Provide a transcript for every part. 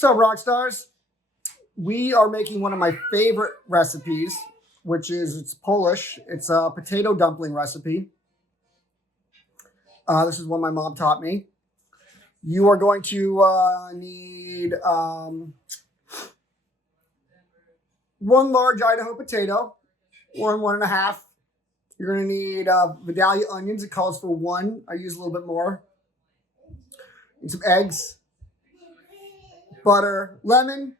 So, rock stars, we are making one of my favorite recipes, which is it's Polish. It's a potato dumpling recipe. This is one my mom taught me. You are going to need one large Idaho potato, 1.5. You're going to need Vidalia onions. It calls for 1. I use a little bit more. And some eggs, butter, lemon.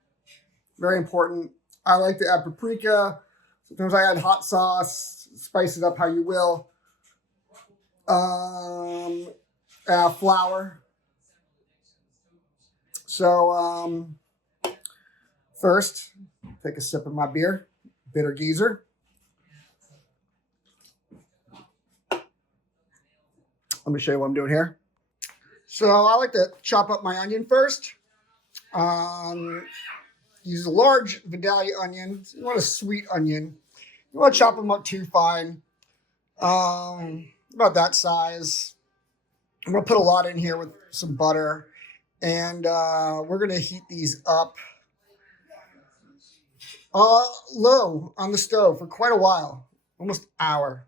Very important. I like to add paprika. Sometimes I add hot sauce. Spice it up how you will. Flour. So first, take a sip of my beer, Bitter Geezer. Let me show you what I'm doing here. So I like to chop up my onion first. Use a large Vidalia onion. You want a sweet onion. You want to chop them up too fine. About that size. I'm going to put a lot in here with some butter. And we're going to heat these up low on the stove for quite a while. Almost an hour.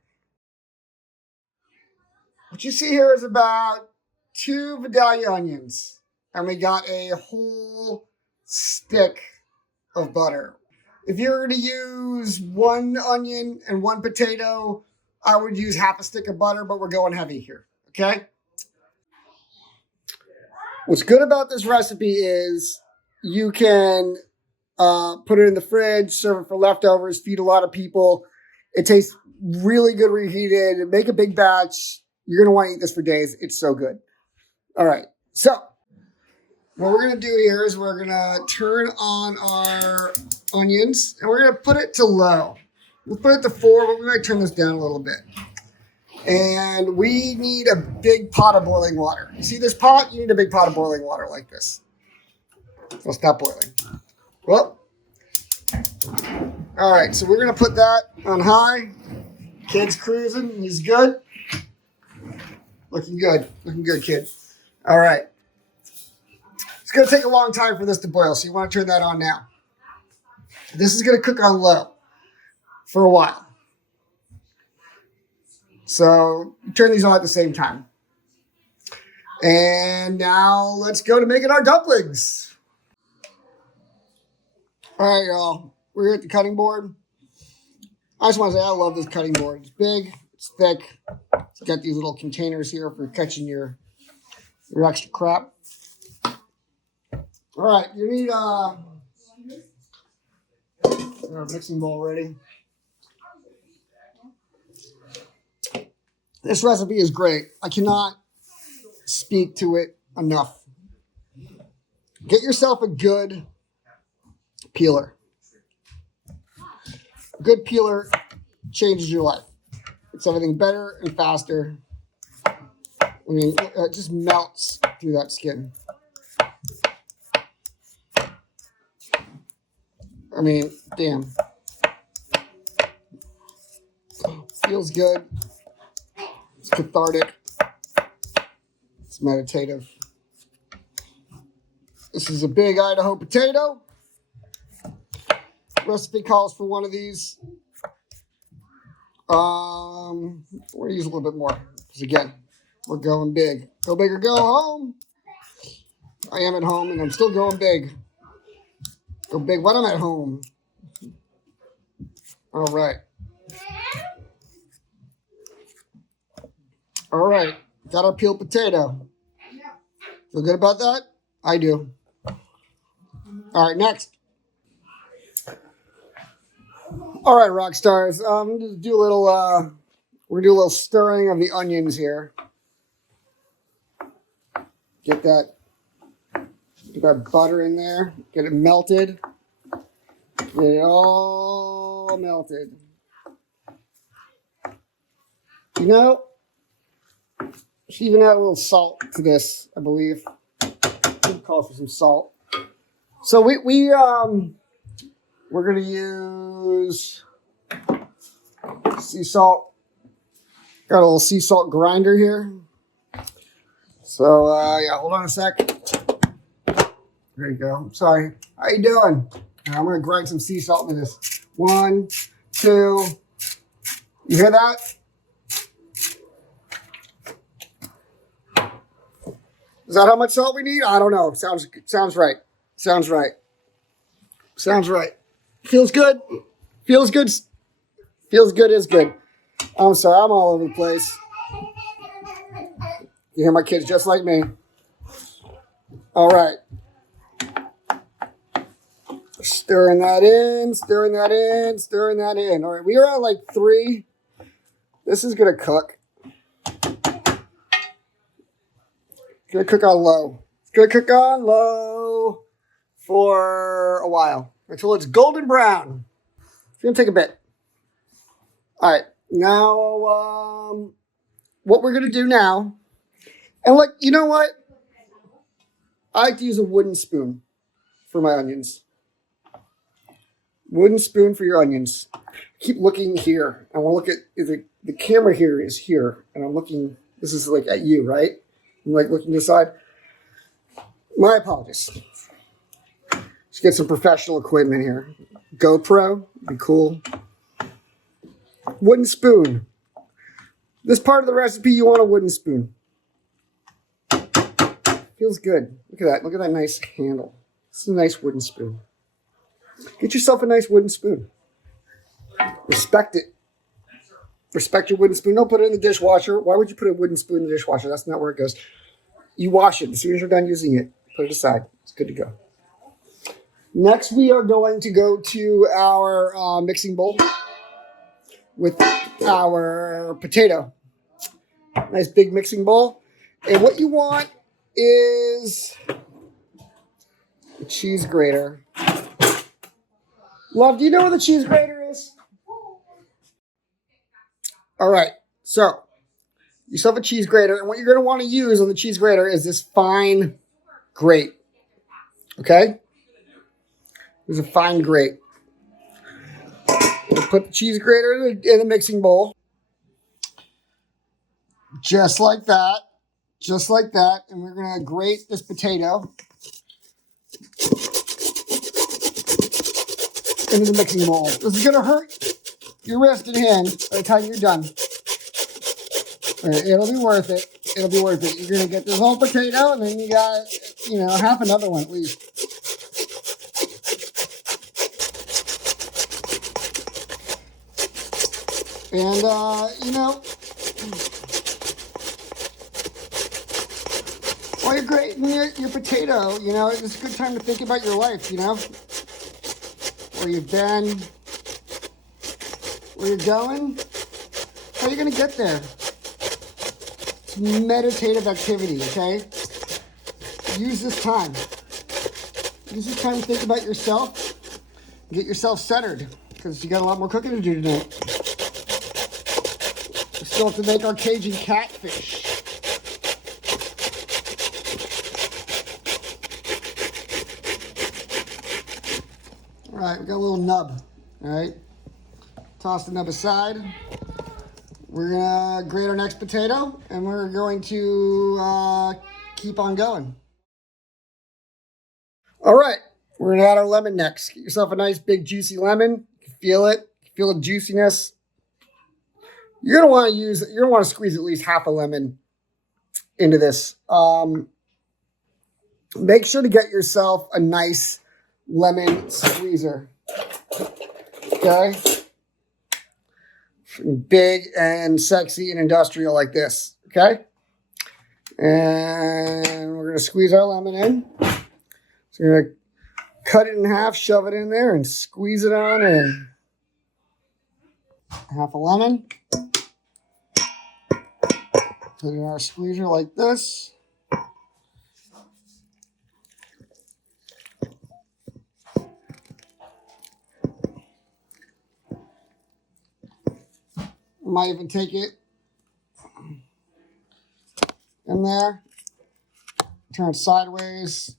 What you see here is about 2 Vidalia onions. And we got a whole stick of butter. If you're going to use 1 onion and 1 potato, I would use half a stick of butter, but we're going heavy here, okay? What's good about this recipe is you can put it in the fridge, serve it for leftovers, feed a lot of people. It tastes really good reheated. Make a big batch. You're going to want to eat this for days. It's so good. All right, so what we're going to do here is we're going to turn on our onions, and we're going to put it to low. We'll put it to 4, but we might turn this down a little bit. And we need a big pot of boiling water. You see this pot? You need a big pot of boiling water like this. So stop boiling. Well, all right, so we're going to put that on high. Kid's cruising. He's good. Looking good. Looking good, kid. All right. It's going to take a long time for this to boil, so you want to turn that on now. This is going to cook on low for a while. So turn these on at the same time. And now let's go to making our dumplings. All right, y'all. We're here at the cutting board. I just want to say I love this cutting board. It's big. It's thick. It's got these little containers here for catching your extra crap. All right, you need our mixing bowl ready. This recipe is great. I cannot speak to it enough. Get yourself a good peeler. A good peeler changes your life. It's everything better and faster. I mean, it just melts through that skin. I mean, damn. Feels good. It's cathartic. It's meditative. This is a big Idaho potato. Recipe calls for 1 of these. We're going to use a little bit more. Because again, we're going big. Go big or go home. I am at home and I'm still going big. Go big when I'm at home. All right. All right. Got our peeled potato. Feel good about that? I do. All right, next. All right, rock stars. Just do a little. We're gonna do a little stirring of the onions here. Get that butter in there. Get it melted. Get it all melted. You know, should even add a little salt to this, I believe. Call for some salt. So we're gonna use sea salt. Got a little sea salt grinder here. So yeah, hold on a sec. We're There you go. Sorry. How you doing? I'm going to grind some sea salt into this. 1, 2. You hear that? Is that how much salt we need? I don't know. Sounds right. Sounds right. Sounds right. Feels good. Feels good. Feels good is good. I'm sorry. I'm all over the place. You hear my kids just like me. All right. Stirring that in, stirring that in, stirring that in. All right. We are at like 3. This is going to cook. It's going to cook on low. It's going to cook on low for a while until it's golden brown. It's going to take a bit. All right. Now, what we're going to do now, and like, you know what? I like to use a wooden spoon for my onions. Wooden spoon for your onions. Keep looking here. I want to look at the camera here is here, and I'm looking. This is like at you, right? I'm like looking to the side. My apologies. Let's get some professional equipment here. GoPro, be cool. Wooden spoon. This part of the recipe, you want a wooden spoon. Feels good. Look at that. Look at that nice handle. This is a nice wooden spoon. Get yourself a nice wooden spoon. Respect it. Respect your wooden spoon. Don't put it in the dishwasher. Why would you put a wooden spoon in the dishwasher? That's not where it goes. You wash it. As soon as you're done using it, put it aside. It's good to go. Next, we are going to go to our mixing bowl with our potato. Nice big mixing bowl. And what you want is a cheese grater. Love, do you know where the cheese grater is? All right, so you still have a cheese grater, and what you're going to want to use on the cheese grater is this fine grate. Okay? There's a fine grate. We'll put the cheese grater in the mixing bowl. Just like that. Just like that. And we're going to grate this potato into the mixing bowl. This is going to hurt your wrist and hand by the time you're done. It'll be worth it. It'll be worth it. You're going to get this whole potato, and then you got, half another one at least. And, while you're grating your potato, it's a good time to think about your life, where you've been, where you're going, how you're going to get there. It's meditative activity, okay? Use this time. Use this time to think about yourself. Get yourself centered, because you got a lot more cooking to do tonight. We still have to make our Cajun catfish. All right, we got a little nub. All right, toss the nub aside. We're gonna grate our next potato, and we're going to keep on going. All right, we're gonna add our lemon next. Get yourself a nice big juicy lemon. You can feel it. You feel the juiciness. You're gonna want to squeeze at least half a lemon into this. Make sure to get yourself a nice lemon squeezer. Okay? Big and sexy and industrial like this. Okay? And we're going to squeeze our lemon in. So we're going to cut it in half, shove it in there, and squeeze it on in. Half a lemon. Put it in our squeezer like this. Might even take it in there, turn it sideways.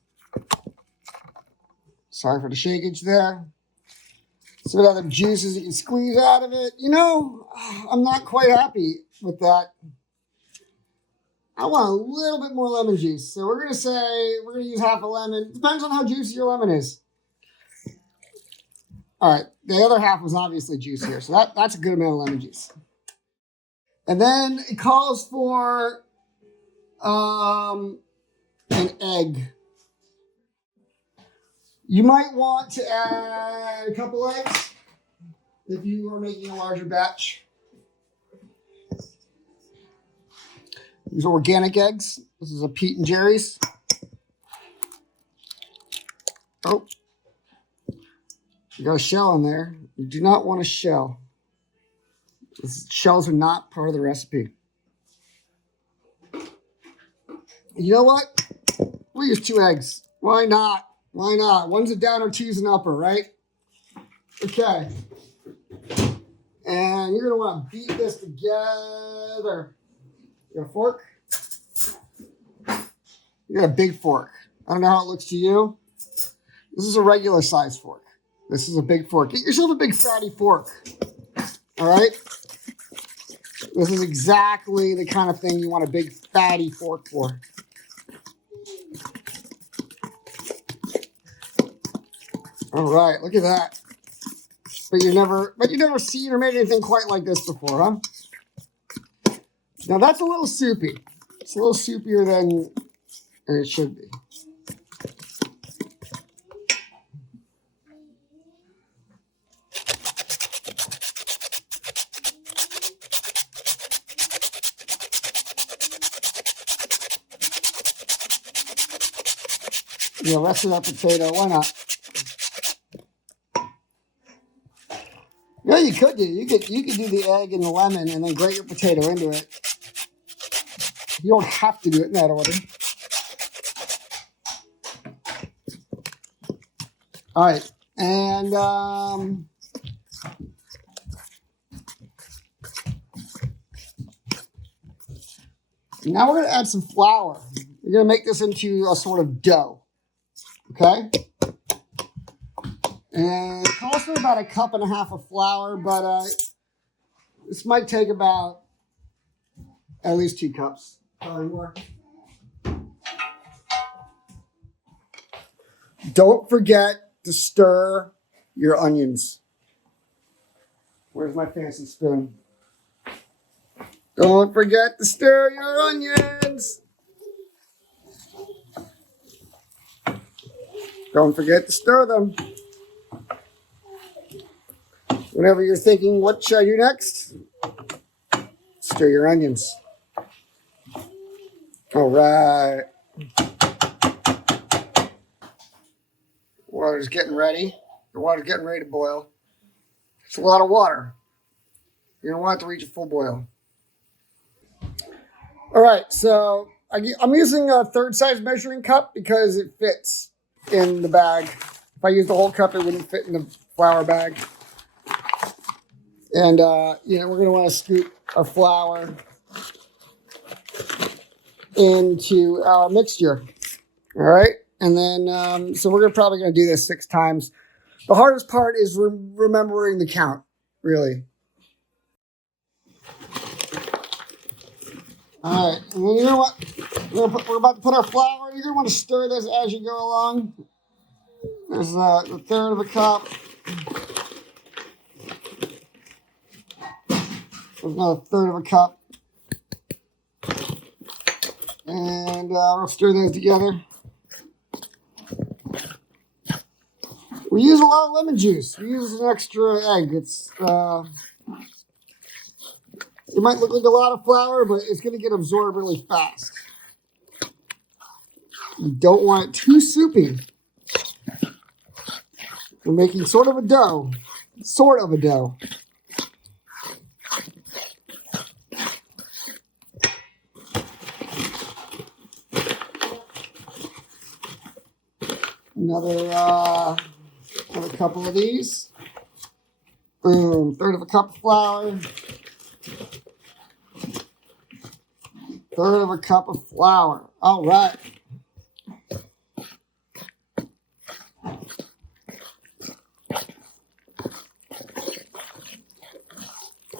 Sorry for the shakage there. See what other juices you can squeeze out of it. I'm not quite happy with that. I want a little bit more lemon juice. So we're going to say we're going to use half a lemon. Depends on how juicy your lemon is. All right. The other half was obviously juicier. So that's a good amount of lemon juice. And then it calls for an egg. You might want to add a couple eggs if you are making a larger batch. These are organic eggs. This is a Pete and Jerry's. Oh, you got a shell in there. You do not want a shell. Shells are not part of the recipe. You know what? We'll use 2 eggs. Why not? Why not? One's a downer, two's an upper, right? Okay. And you're going to want to beat this together. You got a fork? You got a big fork. I don't know how it looks to you. This is a regular size fork. This is a big fork. Get yourself a big fatty fork. All right? This is exactly the kind of thing you want a big fatty fork for. All right, look at that. But you've never seen or made anything quite like this before, huh? Now that's a little soupy. It's a little soupier than it should be. Yeah, rest of that potato, why not? Yeah, you could do. You could do the egg and the lemon and then grate your potato into it. You don't have to do it in that order. All right, and now we're going to add some flour. We're going to make this into a sort of dough. Okay? And it calls for about 1.5 cups of flour, but this might take about at least 2 cups. Probably more. Don't forget to stir your onions. Where's my fancy spoon? Don't forget to stir your onions. Don't forget to stir them. Whenever you're thinking, what should I do next? Stir your onions. All right. Water's getting ready. The water's getting ready to boil. It's a lot of water. You're going to want it to reach a full boil. All right, so I'm using a 3rd size measuring cup because it fits in the bag. If I used the whole cup, it wouldn't fit in the flour bag. And, we're going to want to scoop our flour into our mixture. All right, and then, so we're probably going to do this 6 times. The hardest part is remembering the count, really. All right, and then we're about to put our flour. You're going to want to stir this as you go along. There's a 1/3 of a cup. There's another 1/3 of a cup. And we'll stir those together. We use a lot of lemon juice. We use an extra egg. It might look like a lot of flour, but it's going to get absorbed really fast. You don't want it too soupy. We're making sort of a dough. Sort of a dough. Another couple of these. Boom. 1/3 of a cup of flour. 1/3 of a cup of flour. All right.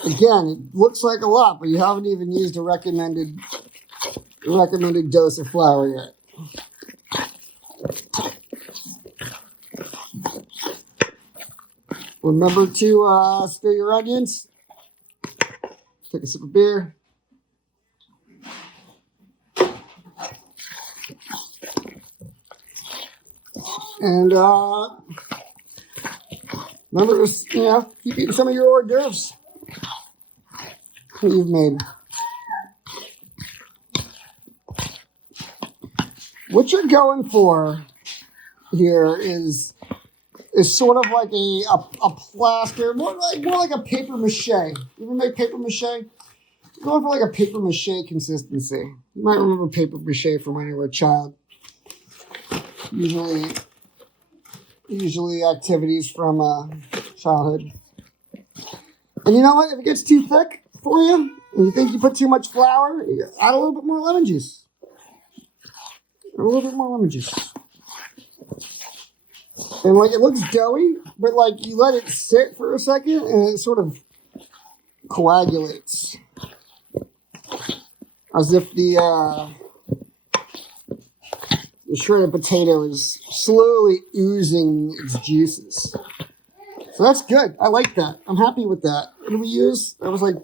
Again, it looks like a lot, but you haven't even used a recommended recommended dose of flour yet. Remember to stir your onions. Take a sip of beer. And remember to, keep eating some of your hors d'oeuvres that you've made. What you're going for here is sort of like a plaster, more like a paper mache. You ever make paper mache? You're going for like a paper mache consistency. You might remember paper mache from when you were a child. Usually activities from childhood. And you know what? If it gets too thick for you, and you think you put too much flour, you add a little bit more lemon juice. A little bit more lemon juice. And like it looks doughy, but like you let it sit for a second and it sort of coagulates. As if the shredded potato is slowly oozing its juices. So that's good. I like that. I'm happy with that. What did we use? I was like,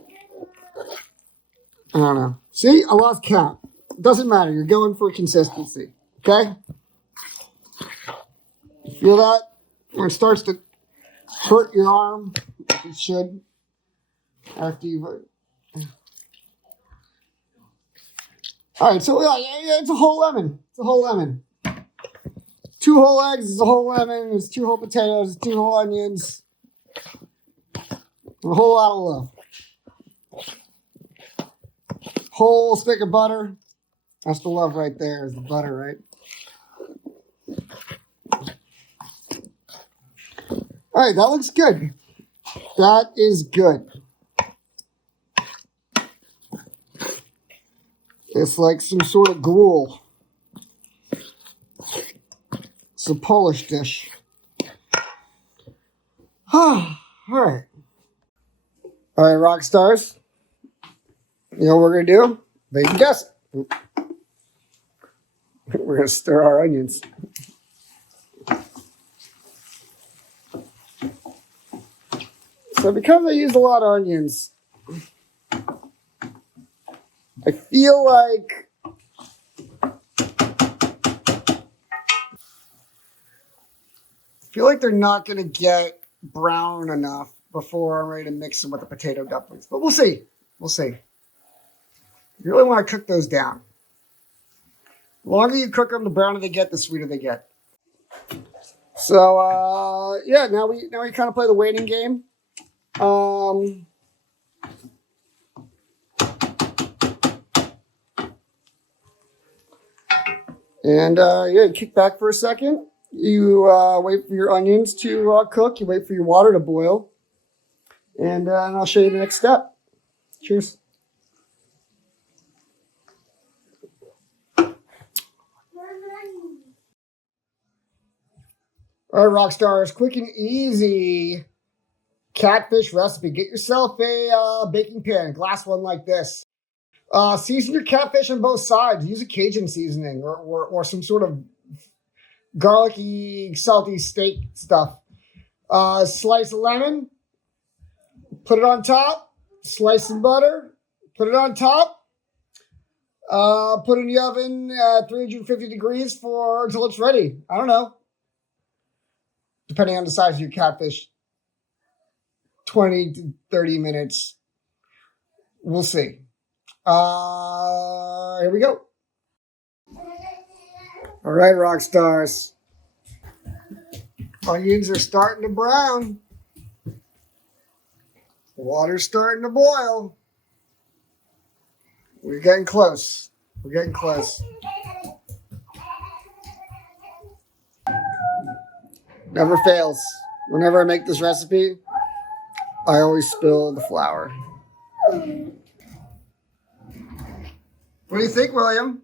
I don't know. See, I lost count. Doesn't matter. You're going for consistency. Okay? You feel that? When it starts to hurt your arm, like it should, after you've... All right, so yeah, it's a whole lemon. It's a whole lemon. 2 whole eggs is a whole lemon. It's 2 whole potatoes. It's 2 whole onions. A whole lot of love. Whole stick of butter. That's the love right there, is the butter, right? All right, that looks good. That is good. It's like some sort of gruel. It's a Polish dish. All right. All right, rock stars. You know what we're going to do? They can guess it. We're going to stir our onions. So because I used a lot of onions, I feel like they're not going to get brown enough before I'm ready to mix them with the potato dumplings. But we'll see. We'll see. You really want to cook those down. The longer you cook them, the browner they get, the sweeter they get. So yeah, now we kind of play the waiting game. And yeah, you kick back for a second. You wait for your onions to cook. You wait for your water to boil. And I'll show you the next step. Cheers. All right, rock stars, quick and easy catfish recipe. Get yourself a baking pan, a glass one like this. Season your catfish on both sides. Use a Cajun seasoning or some sort of garlicky, salty steak stuff. Slice a lemon, put it on top. Slice some butter, put it on top. Put it in the oven at 350 degrees until it's ready. I don't know. Depending on the size of your catfish, 20 to 30 minutes. We'll see. Here we go. All right, rock stars. Onions are starting to brown. The water's starting to boil. We're getting close. We're getting close. Never fails. Whenever I make this recipe, I always spill the flour. What do you think, William?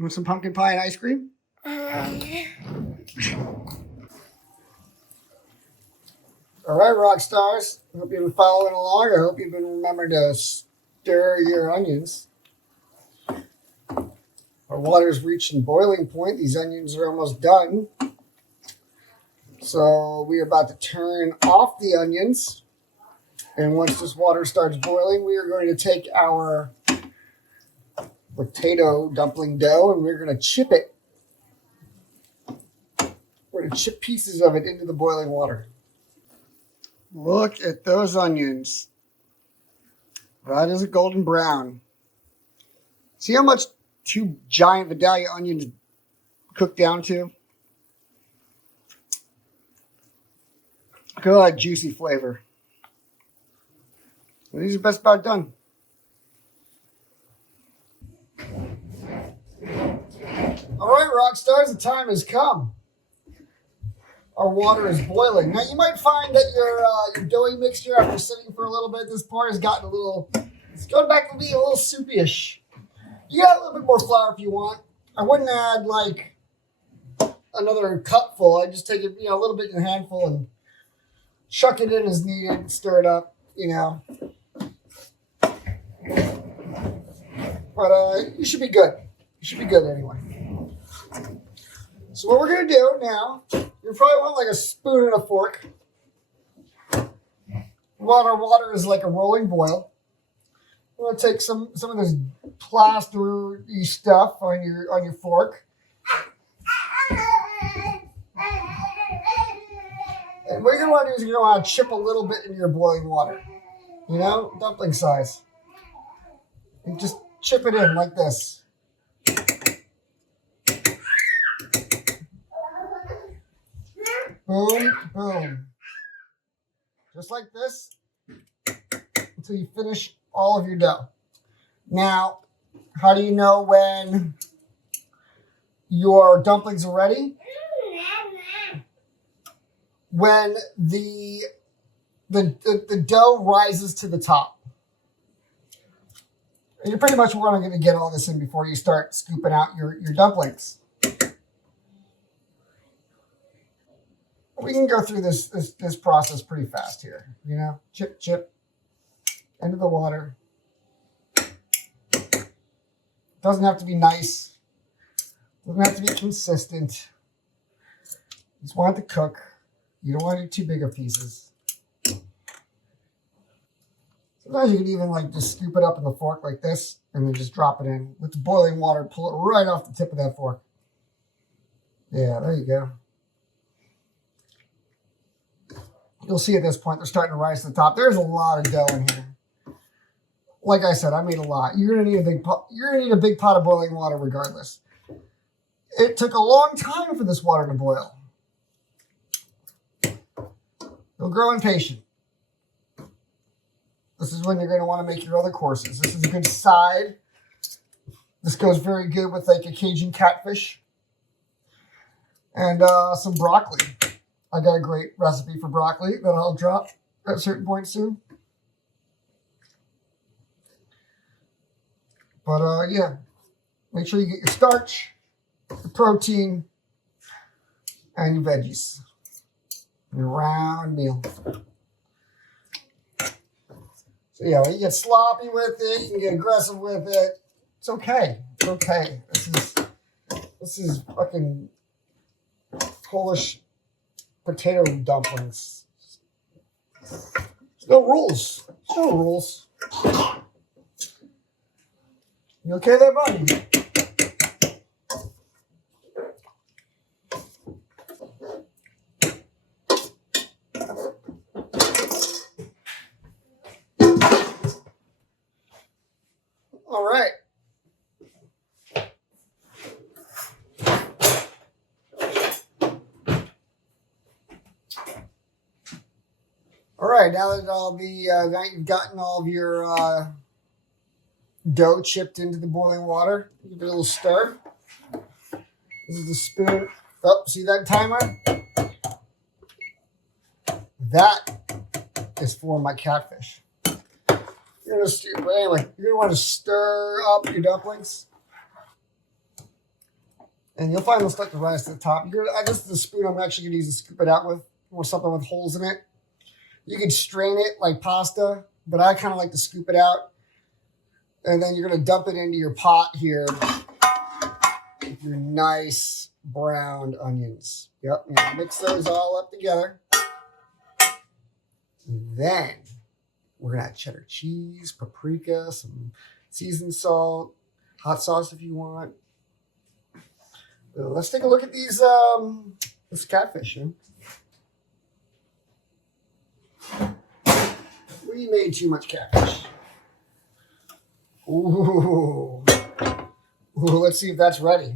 You want some pumpkin pie and ice cream? All right, rock stars. I hope you've been following along. I hope you've been remembering to stir your onions. Our water's reaching boiling point. These onions are almost done. So we are about to turn off the onions. And once this water starts boiling, we are going to take our potato dumpling dough and we're going to chip it. We're going to chip pieces of it into the boiling water. Look at those onions. That is a golden brown. See how much 2 giant Vidalia onions cook down to? Look at all that juicy flavor. Well, these are best about done. All right, rock stars, the time has come. Our water is boiling. Now, you might find that your doughy mixture, after sitting for a little bit at this point, has gotten a little, it's going back to being a little soupy-ish. You got a little bit more flour if you want. I wouldn't add, like, another cupful. I'd just take it, a little bit in a handful and chuck it in as needed, stir it up, But you should be good. You should be good anyway. So what we're going to do now, you probably want like a spoon and a fork. While our water is like a rolling boil, we're going to take some of this plaster-y stuff on your fork. And what you're going to want to do is you're going to want to chip a little bit into your boiling water. Dumpling size. And just chip it in like this. Boom, boom. Just like this until you finish all of your dough. Now, how do you know when your dumplings are ready? When the dough rises to the top. And you're pretty much going to get all this in before you start scooping out your dumplings. We can go through this process pretty fast here. Chip into the water. Doesn't have to be nice. Doesn't have to be consistent. You just want it to cook. You don't want to do too big of pieces. Sometimes you can even just scoop it up in the fork like this and then just drop it in with the boiling water. Pull it right off the tip of that fork. Yeah, there you go. You'll see at this point they're starting to rise to the top. There's a lot of dough in here. Like I said, I made a lot. You're gonna need a big pot. You're gonna need a big pot of boiling water regardless. It took a long time for this water to boil. You'll grow impatient. This is when you're going to want to make your other courses. This is a good side. This goes very good with like a Cajun catfish and some broccoli. I got a great recipe for broccoli that I'll drop at a certain point soon. But yeah, make sure you get your starch, your protein, and your veggies. Your round meal. So yeah, when you get sloppy with it, you can get aggressive with it. It's okay. It's okay. This is fucking Polish potato dumplings. There's no rules. There's no rules. You okay there, buddy? All right. All right, now that now you've gotten all of your dough chipped into the boiling water, give it a little stir. This is the spoon. Oh, see that timer? That is for my catfish. You're gonna want to stir up your dumplings. And you'll find they'll stick the rest to the top. This is the spoon I'm actually going to use to scoop it out with, or something with holes in it. You can strain it like pasta, but I kind of like to scoop it out. And then you're going to dump it into your pot here with your nice browned onions. Yep, and mix those all up together. And then we're going to add cheddar cheese, paprika, some seasoned salt, hot sauce if you want. Let's take a look at these this catfish. We made too much catfish. Ooh. Let's see if that's ready.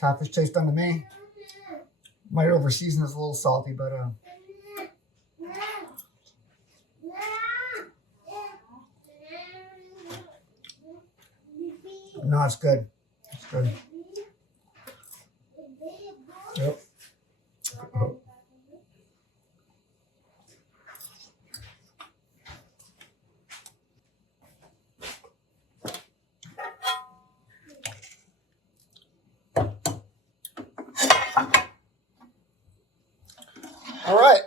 Catfish tastes done to me. Might over season is a little salty, but no, it's good. It's good. Yep. Oh. All right.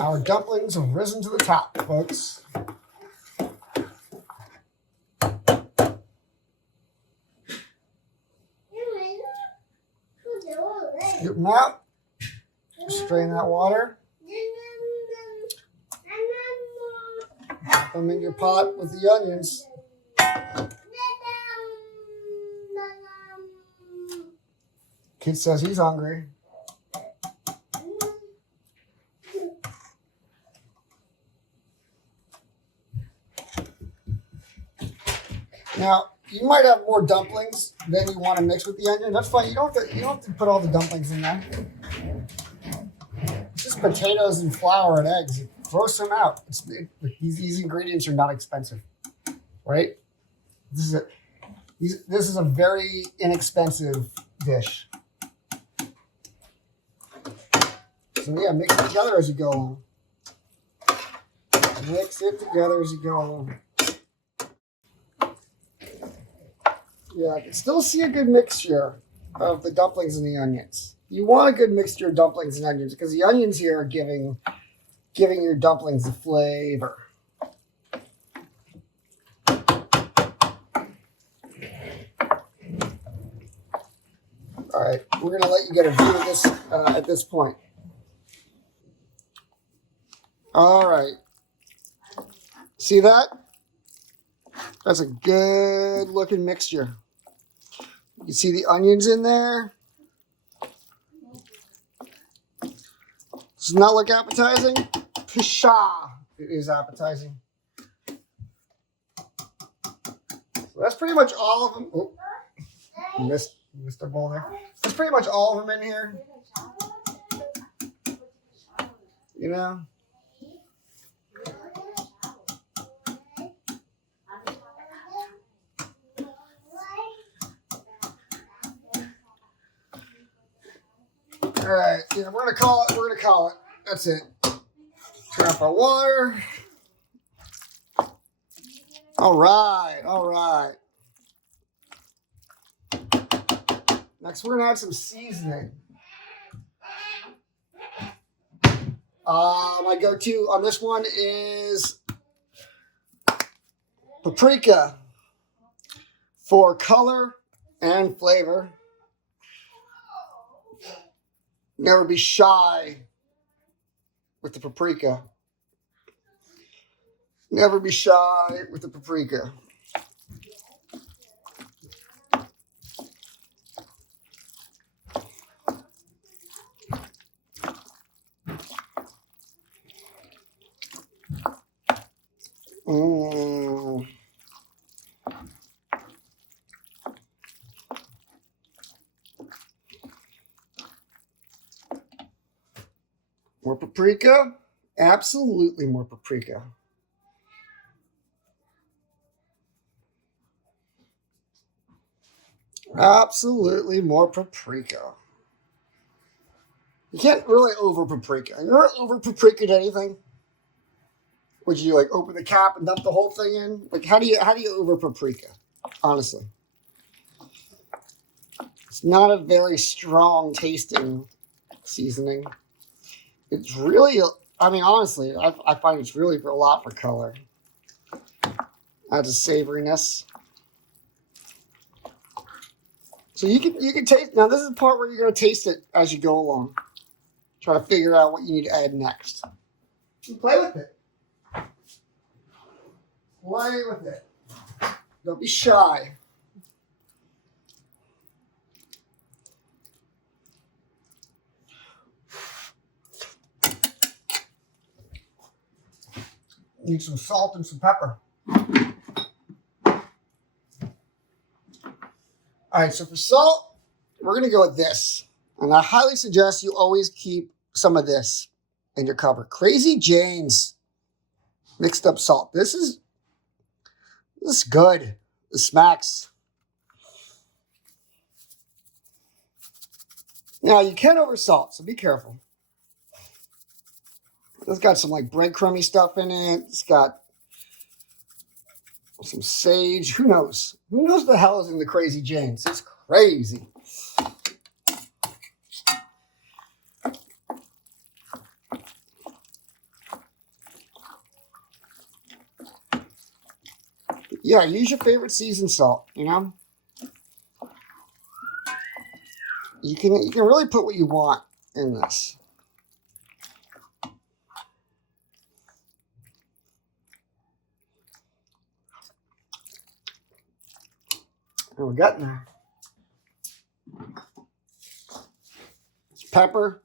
Our dumplings have risen to the top, folks. Get them out. Strain that water. Put them in your pot with the onions. Kid says he's hungry. Now, you might have more dumplings than you want to mix with the onion. That's fine. You don't have to put all the dumplings in there. It's just potatoes and flour and eggs. Throw some out. These ingredients are not expensive, right? This is a very inexpensive dish. So yeah, mix it together as you go along. Mix it together as you go along. Yeah, I can still see a good mixture of the dumplings and the onions. You want a good mixture of dumplings and onions because the onions here are giving your dumplings the flavor. All right, we're going to let you get a view of this at this point. All right. See that? That's a good looking mixture. You can see the onions in there. Does it not look appetizing? Pshaw! It is appetizing. So that's pretty much all of them. Oh, missed a bowl there. That's pretty much all of them in here. You know? All right, yeah, we're gonna call it. That's it. Turn off our water. All right. Next, we're gonna add some seasoning. My go-to on this one is paprika for color and flavor. Never be shy with the paprika. Never be shy with the paprika. More paprika? Absolutely more paprika. Absolutely more paprika. You can't really over paprika. You ever over paprika anything? Would you like open the cap and dump the whole thing in? Like how do you over paprika? Honestly. It's not a very strong tasting seasoning. It's really, I mean, honestly, I find it's really for a lot for color. Adds a savoriness. So you can taste, now this is the part where you're going to taste it as you go along. Try to figure out what you need to add next. Play with it. Play with it. Don't be shy. Need some salt and some pepper. All right, so for salt, we're going to go with this. And I highly suggest you always keep some of this in your cupboard. Crazy Jane's mixed up salt. This is good. This smacks. Now, you can oversalt, so be careful. It's got some like breadcrumby stuff in it. It's got some sage. Who knows? Who knows the hell is in the Crazy Jane's? It's crazy. Yeah, use your favorite seasoned salt, you know? You can really put what you want in this. And we're getting there. Pepper.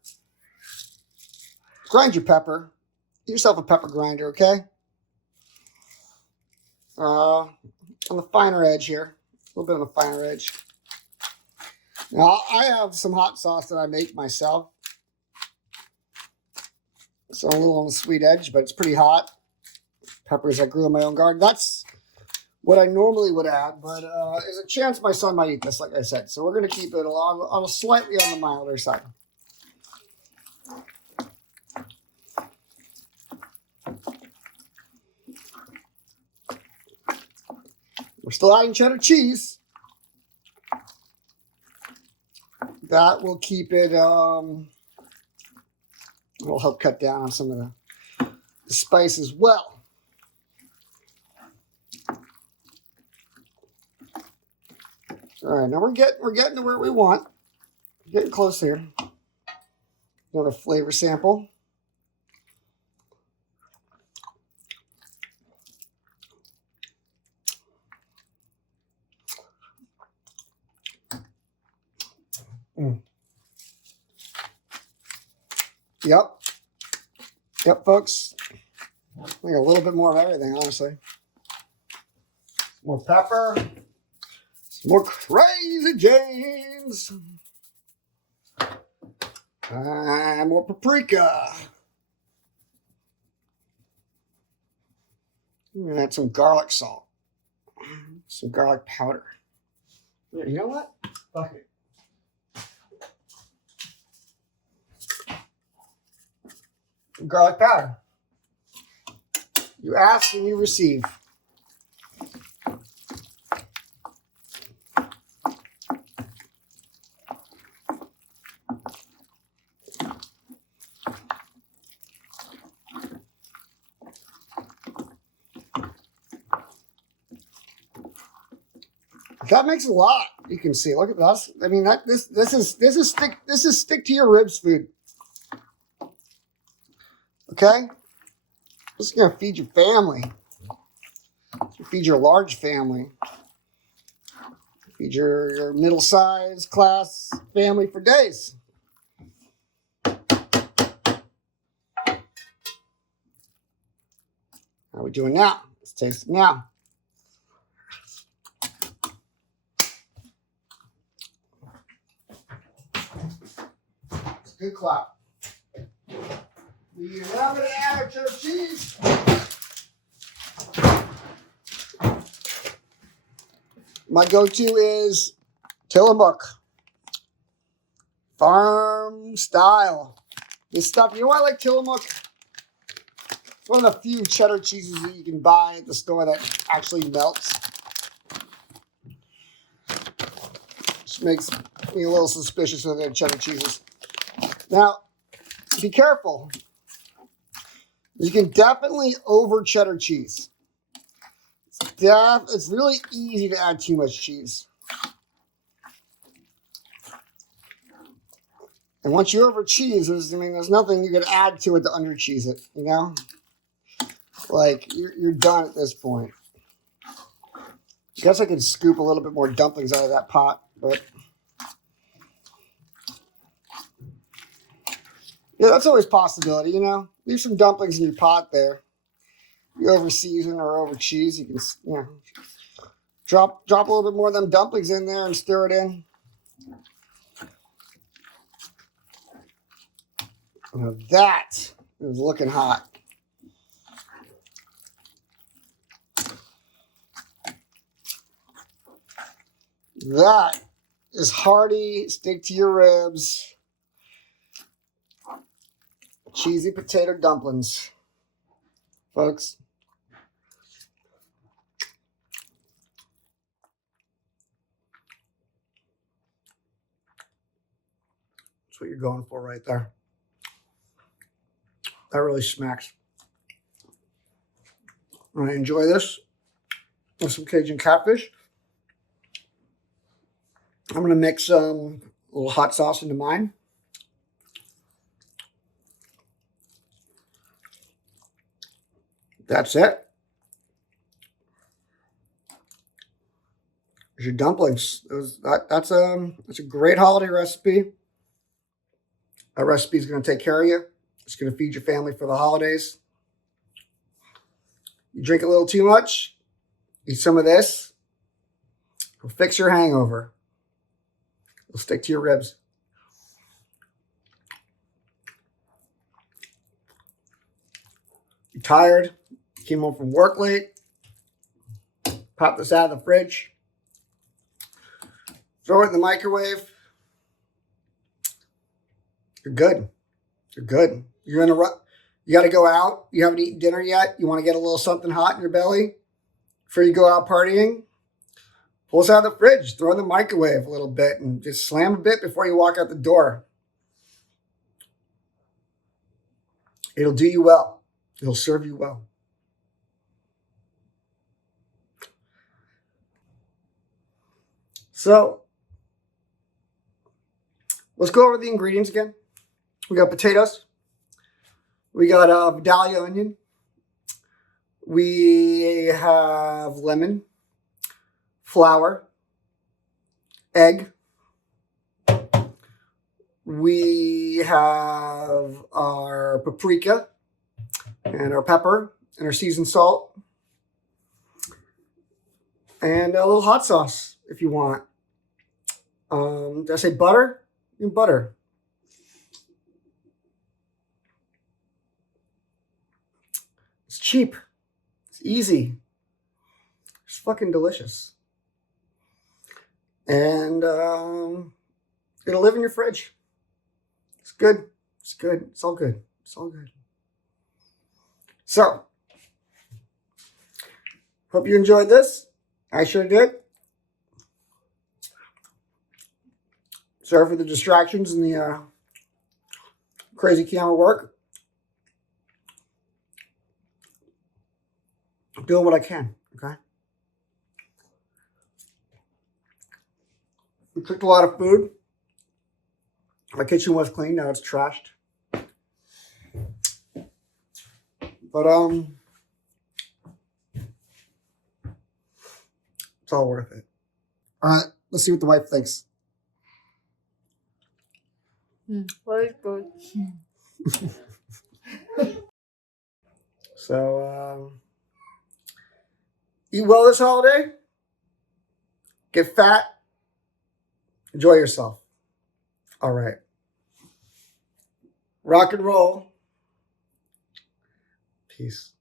Grind your pepper. Get yourself a pepper grinder, okay? On the finer edge here. A little bit on the finer edge. Now, I have some hot sauce that I make myself. So a little on the sweet edge, but it's pretty hot. Peppers I grew in my own garden. That's what I normally would add, but there's a chance my son might eat this, like I said. So we're going to keep it on a slightly on the milder side. We're still adding cheddar cheese. That will keep it, it'll help cut down on some of the spice as well. All right, now we're getting to where we want. We're getting close here. Another flavor sample. Yep, folks. I think a little bit more of everything, honestly. More pepper. More Crazy Jane's. And more paprika. And add some garlic salt. Some garlic powder. You know what? Fuck it. Garlic powder. You ask and you receive. That makes a lot. You can see. Look at this. I mean, this is stick to your ribs food. Okay? This is gonna feed your family. Feed your large family. Feed your middle-sized class family for days. How are we doing now? Let's taste it now. It's a good clap. We love it out cheddar cheese. My go-to is Tillamook. Farm style. This stuff, you know why I like Tillamook? It's one of the few cheddar cheeses that you can buy at the store that actually melts. Which makes me a little suspicious of their cheddar cheeses. Now, be careful. You can definitely over cheddar cheese. It's really easy to add too much cheese. And once you over cheese, there's nothing you can add to it to under cheese it, you know? Like, you're done at this point. I guess I could scoop a little bit more dumplings out of that pot, but yeah, that's always a possibility, you know? Leave some dumplings in your pot there. You over season or over cheese, you can, you know, drop a little bit more of them dumplings in there and stir it in. Now that is looking hot. That is hearty, stick to your ribs, cheesy potato dumplings, folks. That's what you're going for right there. That really smacks. I enjoy this with some Cajun catfish. I'm going to mix a little hot sauce into mine. That's it. There's your dumplings. That's a great holiday recipe. That recipe is going to take care of you. It's going to feed your family for the holidays. You drink a little too much, eat some of this. It'll fix your hangover. It'll stick to your ribs. You're tired, came home from work late, pop this out of the fridge, throw it in the microwave. You're good. You're good. You're in a rut. You got to go out. You haven't eaten dinner yet. You want to get a little something hot in your belly before you go out partying. Pull this out of the fridge. Throw it in the microwave a little bit and just slam a bit before you walk out the door. It'll do you well. It'll serve you well. So, let's go over the ingredients again. We got potatoes. We got Vidalia onion. We have lemon, flour, egg. We have our paprika and our pepper and our seasoned salt. And a little hot sauce if you want. Did I say butter? You can butter. It's cheap. It's easy. It's fucking delicious. And it'll live in your fridge. It's good. It's good. It's all good. It's all good. So, hope you enjoyed this. I sure did. Sorry for the distractions and the crazy camera work. I'm doing what I can, okay? We cooked a lot of food. My kitchen was clean, now it's trashed. But it's all worth it. All right, let's see what the wife thinks. Very good. So, eat well this holiday. Get fat. Enjoy yourself. All right. Rock and roll. Peace.